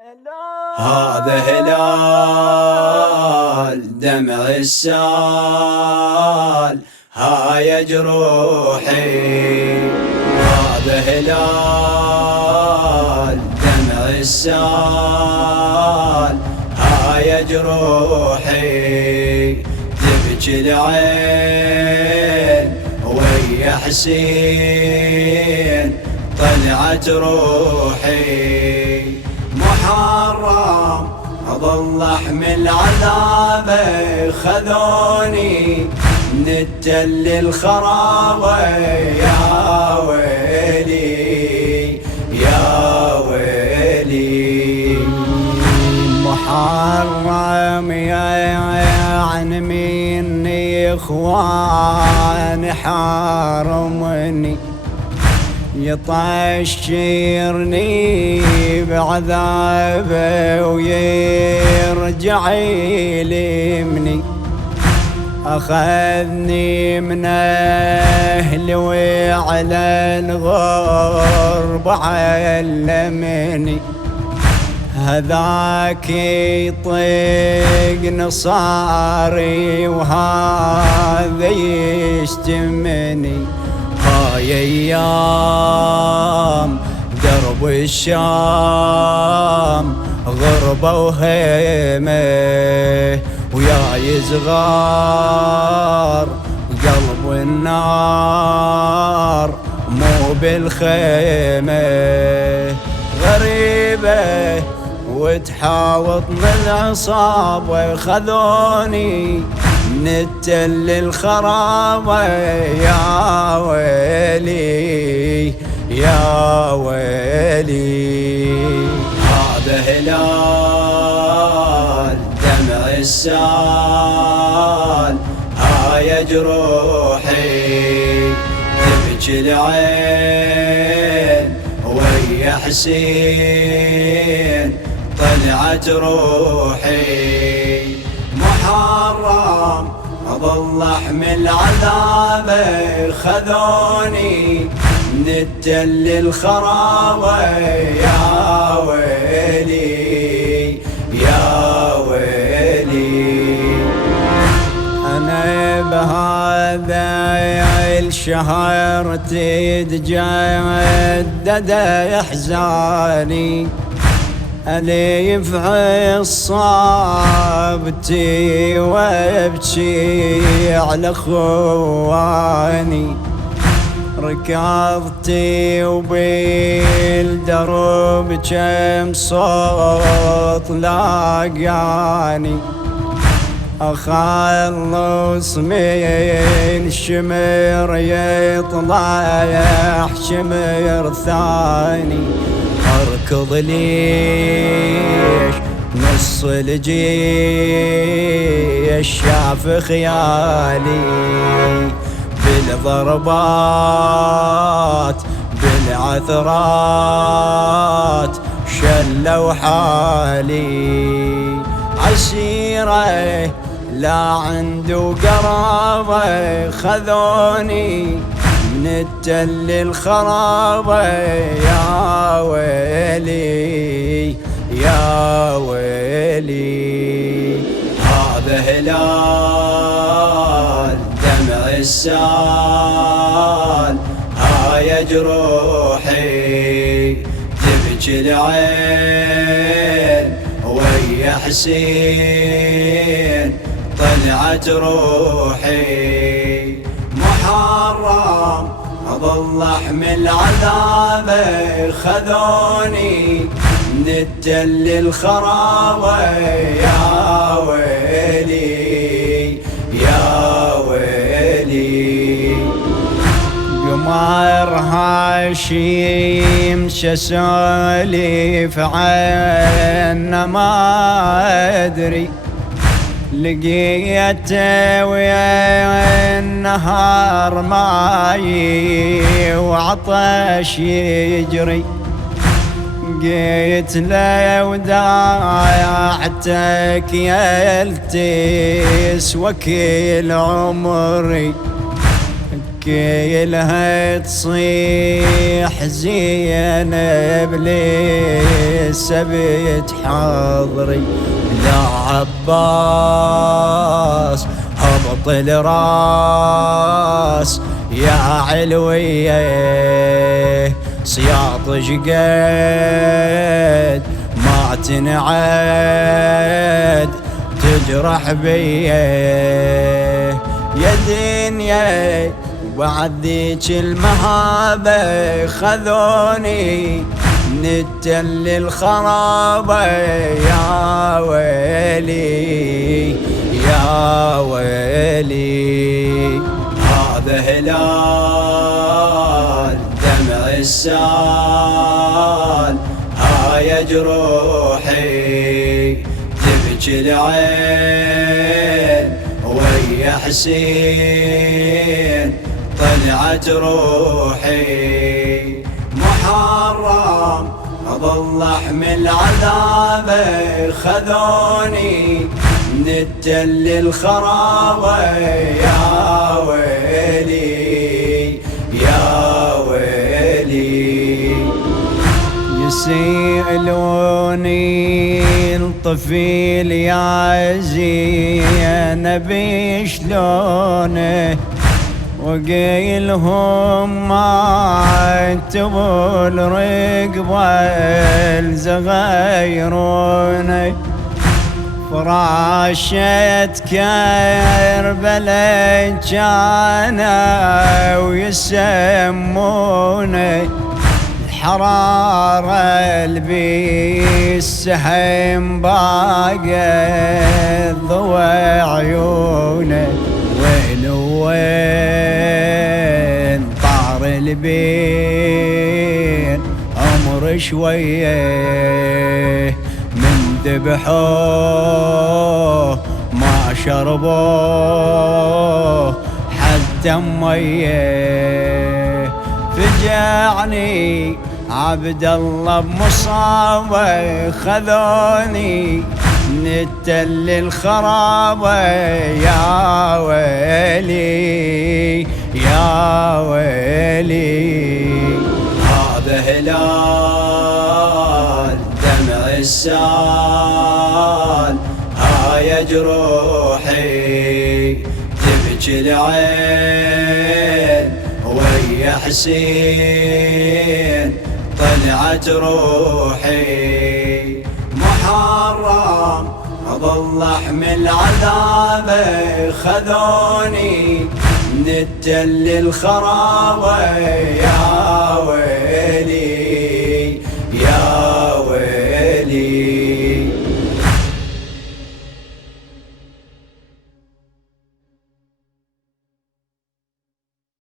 هذا هلال دمع السال هاي جروحي. هذا هلال دمع السال هاي جروحي. تبكي العين ويا حسين طلعت روحي. محرم ظل احمل عذابه خذوني من التل الخرابه. يا ويلي يا ويلي. محرم يعني مني اخوان حارمني يطشرني بعذابه ويرجع يلمني. أخذني من أهلي وعلى الغرب علمني. هذاك يطيق نصاري وهذا يشتمني. هاي ايام درب الشام غربة وهيمة ويا يصغار قلب النار مو بالخيمة. غريبة وتحاوطني العصابة خذوني من التل الخرابة. يا ويلي يا ويلي. هذا هلال دمع السال هاي جروحي. تبكي العين ويا حسين طلعت روحي. محرم ظل احمل عذابه خذوني من التل الخرابه. يا ويلي يا ويلي. أنا بهذا الشهر تتجدد احزاني. أليف عصابتي وابكي على اخواني. ركضتي وبالدرب كم صوت لاقاني. أخلص من شمر يطلع شمر ثاني. اركض ليش نص الجيش شاف خيالي. بالضربات بالعثرات شلوا حالي. عسيرة لا عنده قرابة خذوني من التل الخرابة. يا ويلي يا ويلي. هذا هلال دمع السال هاي جروحي. تبكي العين ويا حسين طلعت روحي. محرم ظل احمل عذابه خذوني من التل الخرابه. يا ويلي يا ويلي. قمر هاشم شسولف عنه ما ادري. لقيته ويا النهار ماي وعطش يجري. قيت له وداعتك يا التيس وكيل عمري. كلها تصيح زينب لسه بتحضري يا عباس هبط الراس يا علوية سياط جقد ما تنعد تجرح بيه يا دنيا وبعد ذيك المهابة خذوني من التل الخرابة يا ويلي يا ويلي هذا هلال دمع السال هاي جروحي تبكي العين ويا حسين طلعت روحي محرم أظل أحمل عذابه خذوني من التل الخرابة يا ويلي يا ويلي يسألوني الطفيل يا زينب شلونه وقيلهم ما تبول رقبة الزغيروني فراشة كربلاء كانوا ويسموني الحرارة اللي بالسهم باقت ضوى عيونه وين وين طار البين عمر شويه من ذبحوه ما شربوه حتى ميه فجعني عبد الله بمصابه خذوني من التل الخرابة يا ويلي يا ويلي هذا هلال دمع السال هاي جروحي تبكي العين ويا حسين طلعت روحي محرم أظل أحمل عذابه خذوني من التل الخرابة يا ويلي يا ويلي